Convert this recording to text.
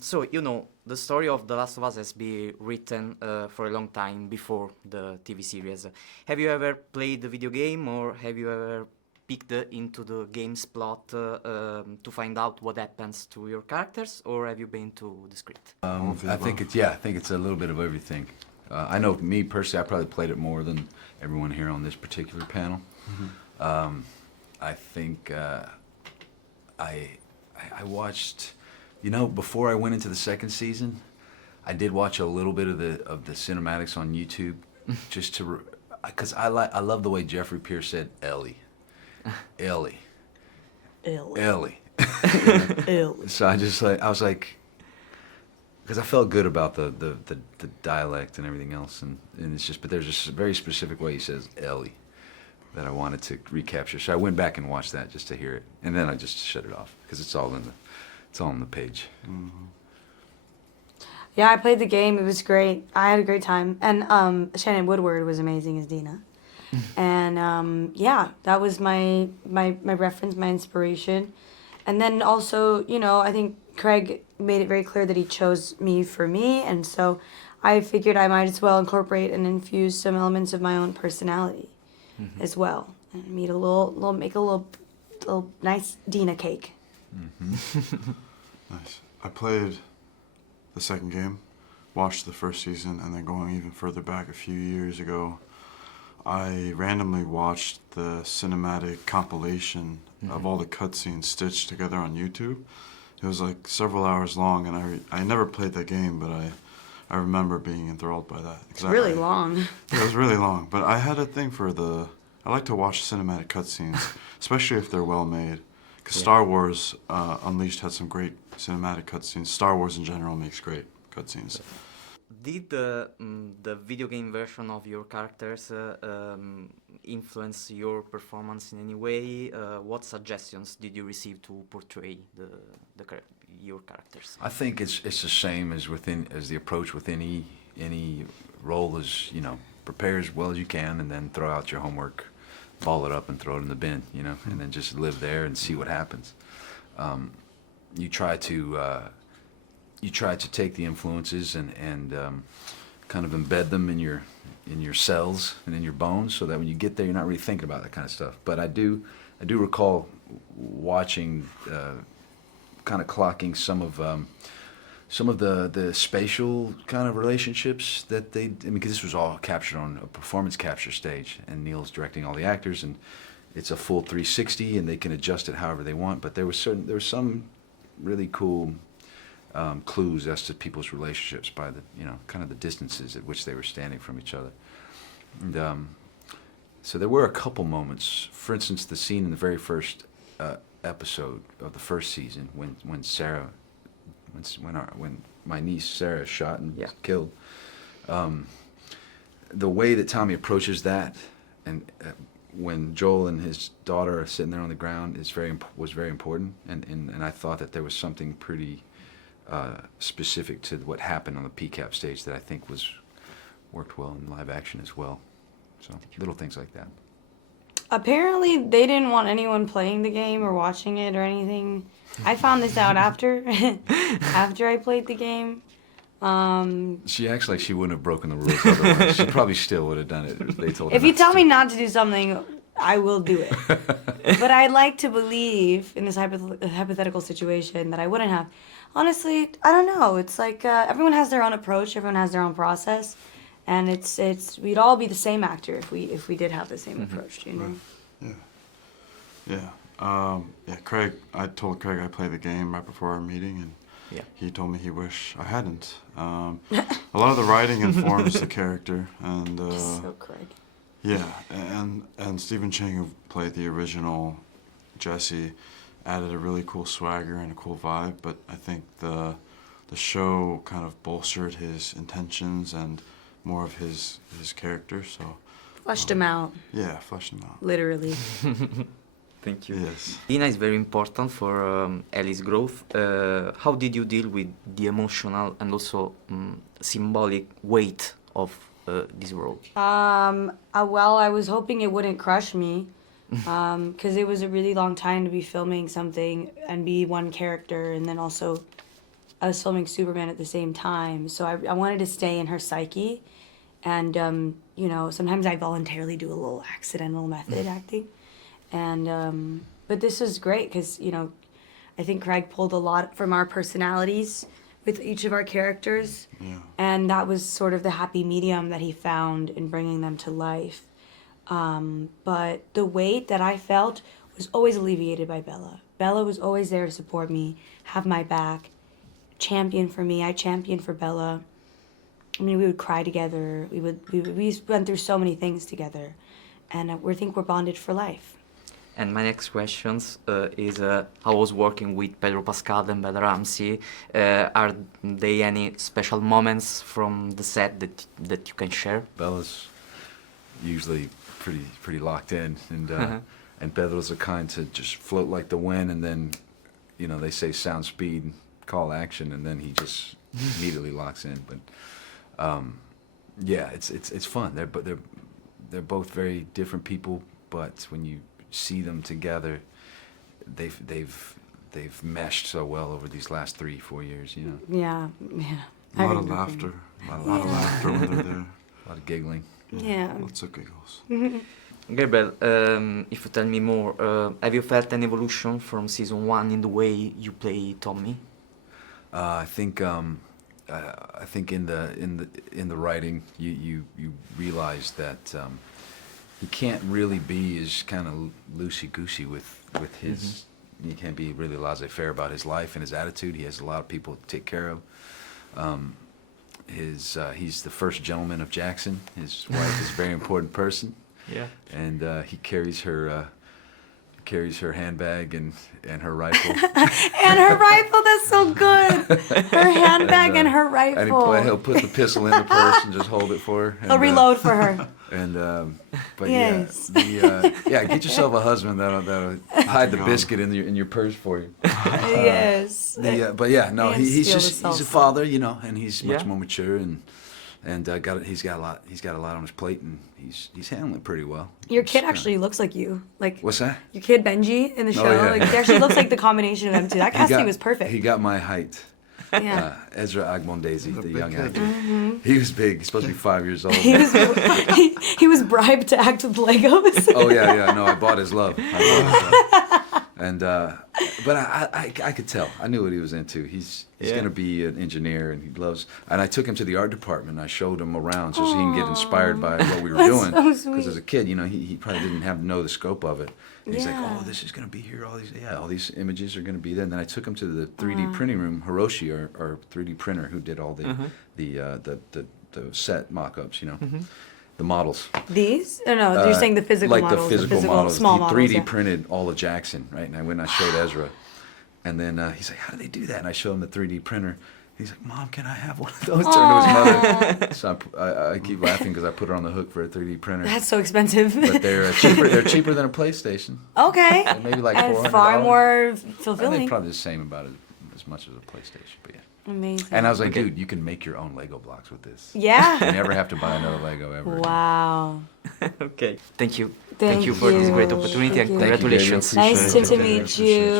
So, the story of The Last of Us has been written for a long time before the TV series. Have you ever played the video game, or have you ever peeked into the game's plot to find out what happens to your characters, or have you been to the script? I think it's a little bit of everything. I know me personally, I probably played it more than everyone here on this particular panel. Mm-hmm. I think I watched, before I went into the second season, I did watch a little bit of the cinematics on YouTube, just to, because I love the way Jeffrey Pierce said Ellie. Ellie. Ellie. Ellie. So I was like, because I felt good about the dialect and everything else, and it's just, but there's just a very specific way he says Ellie that I wanted to recapture. So I went back and watched that just to hear it, and then I just shut it off because it's all on the page. Mm-hmm. Yeah, I played the game. It was great. I had a great time, and Shannon Woodward was amazing as Dina. And yeah, that was my reference, my inspiration. And then also, I think Craig made it very clear that he chose me for me, and so I figured I might as well incorporate and infuse some elements of my own personality as well, and make a little nice Dina cake. Mm-hmm. Nice. I played the second game, watched the first season, and then going even further back a few years ago, I randomly watched the cinematic compilation of all the cutscenes stitched together on YouTube. It was like several hours long, and I never played that game, but I remember being enthralled by that. It's really long. It was really long, but I had a thing for I like to watch cinematic cutscenes, especially if they're well made. Because Star Wars Unleashed had some great cinematic cutscenes. Star Wars in general makes great cutscenes. Did the video game version of your characters influence your performance in any way? What suggestions did you receive to portray your characters? I think it's the same as the approach with any role is, prepare as well as you can, and then throw out your homework, ball it up and throw it in the bin, and then just live there and see what happens. You try to take the influences and kind of embed them in your cells and in your bones, so that when you get there, you're not really thinking about that kind of stuff. But I do recall watching, kind of clocking some of the spatial kind of relationships that because this was all captured on a performance capture stage, and Neil's directing all the actors, and it's a full 360, and they can adjust it however they want. But there were some really cool clues as to people's relationships by the kind of the distances at which they were standing from each other. And so there were a couple moments. For instance, the scene in the very first episode of the first season when Sarah, when my niece Sarah is shot and killed. The way that Tommy approaches that, and when Joel and his daughter are sitting there on the ground, was very important, and I thought that there was something pretty specific to what happened on the PCAP stage that I think worked well in live action as well. So little things like that. Apparently, they didn't want anyone playing the game or watching it or anything. I found this out after I played the game. She acts like she wouldn't have broken the rules otherwise. She probably still would have done it if they told her. If you tell me not to do something, I will do it. But I like to believe in this hypothetical situation that I wouldn't have. Honestly, I don't know. It's like everyone has their own approach. Everyone has their own process, and we'd all be the same actor if we did have the same approach. Right. Yeah. Craig. I told Craig I played the game right before our meeting, and he told me he wished I hadn't. A lot of the writing informs the character, and so Craig. Yeah, and Stephen Chang, who played the original Jesse, added a really cool swagger and a cool vibe, but I think the show kind of bolstered his intentions and more of his character, so... Fleshed him out. Yeah, fleshed him out. Literally. Thank you. Yes. Dina is very important for Ellie's growth. How did you deal with the emotional and also symbolic weight of this role? Well, I was hoping it wouldn't crush me, because it was a really long time to be filming something and be one character and then also I was filming Superman at the same time, so I wanted to stay in her psyche, and you know, sometimes I voluntarily do a little accidental method acting, and but this was great because, you know, I think Craig pulled a lot from our personalities with each of our characters, Yeah. and that was sort of the happy medium that he found in bringing them to life. But the weight that I felt was always alleviated by Bella. Bella was always there to support me, have my back, champion for me. I championed for Bella. I mean, we would cry together. We went through so many things together, and I think we're bonded for life. And my next question is how was working with Pedro Pascal and Bella Ramsey? Are there any special moments from the set that you can share? Bella's usually pretty locked in, and Pedro's the kind to just float like the wind, and then, you know, they say sound, speed, call action, and then he just immediately locks in. But yeah, it's fun. They're both very different people, but when you see them together, they've meshed so well over these last 3-4 years, you know. Yeah. A lot of laughter. A lot of laughter when they're there. A lot of giggling. Yeah. Lots of giggles. Gabriel, if you tell me more, have you felt an evolution from season 1 in the way you play Tommy? I think in the writing you realize that he can't really be as kind of loosey-goosey with his. He can't be really laissez-faire about his life and his attitude. He has a lot of people to take care of. He's the first gentleman of Jackson. His wife is a very important person. Yeah. And he carries her handbag and her rifle. And her rifle, that's so good. Her handbag and her And rifle. he'll put the pistol in the purse and just hold it for her. He'll reload for her. But Yes. yeah, get yourself a husband that'll hide the biscuit in your purse for you. Yes. But yeah, no, And he's steal the he's a salsa. father, you know, and he's much Yeah. more mature and he's got a lot on his plate, and he's handling it pretty well. Your It's kid kinda- actually looks like you. Like What's that? your kid Benji in the show. yeah. Like he actually looks like the combination of them two. That casting was perfect. He got my height. Yeah. Ezra Agbondesi, the big young kid. actor. He was big. He's supposed to be 5 years old. he was bribed to act with Legos. Oh yeah. No, I bought his love. And but I could tell. I knew what he was into. He's Yeah. gonna be an engineer, and he loves. And I took him to the art department. And I showed him around so he can get inspired by what we were That's doing. so sweet. Because as a kid, you know, he probably didn't know the scope of it. And he's like, Yeah. oh, this is gonna be here. All these images are gonna be there. And then I took him to the 3D printing room. Hiroshi, our 3D printer, who did all the set mock-ups. You know, the models. These? Oh, no, you're saying the physical like models. the physical models. Small He models. 3D yeah. printed all of Jackson, right? And I went and I showed Ezra. And then he's like, how do they do that? And I showed him the 3D printer. He's like, Mom, can I have one of those? Turned to his mother. So I keep laughing because I put her on the hook for a 3D printer. That's so expensive. But they're cheaper than a PlayStation. Okay. Maybe like And $400. far more I think fulfilling. probably the same about it, as much as a PlayStation. But yeah. Amazing. And I was like, Okay. dude, you can make your own Lego blocks with this. You Yeah. never have to buy another Lego ever. Wow. Okay. Thank you. Thank you for this great you. opportunity Thank and you. congratulations. Thank you, Nice Gabriel. to meet you.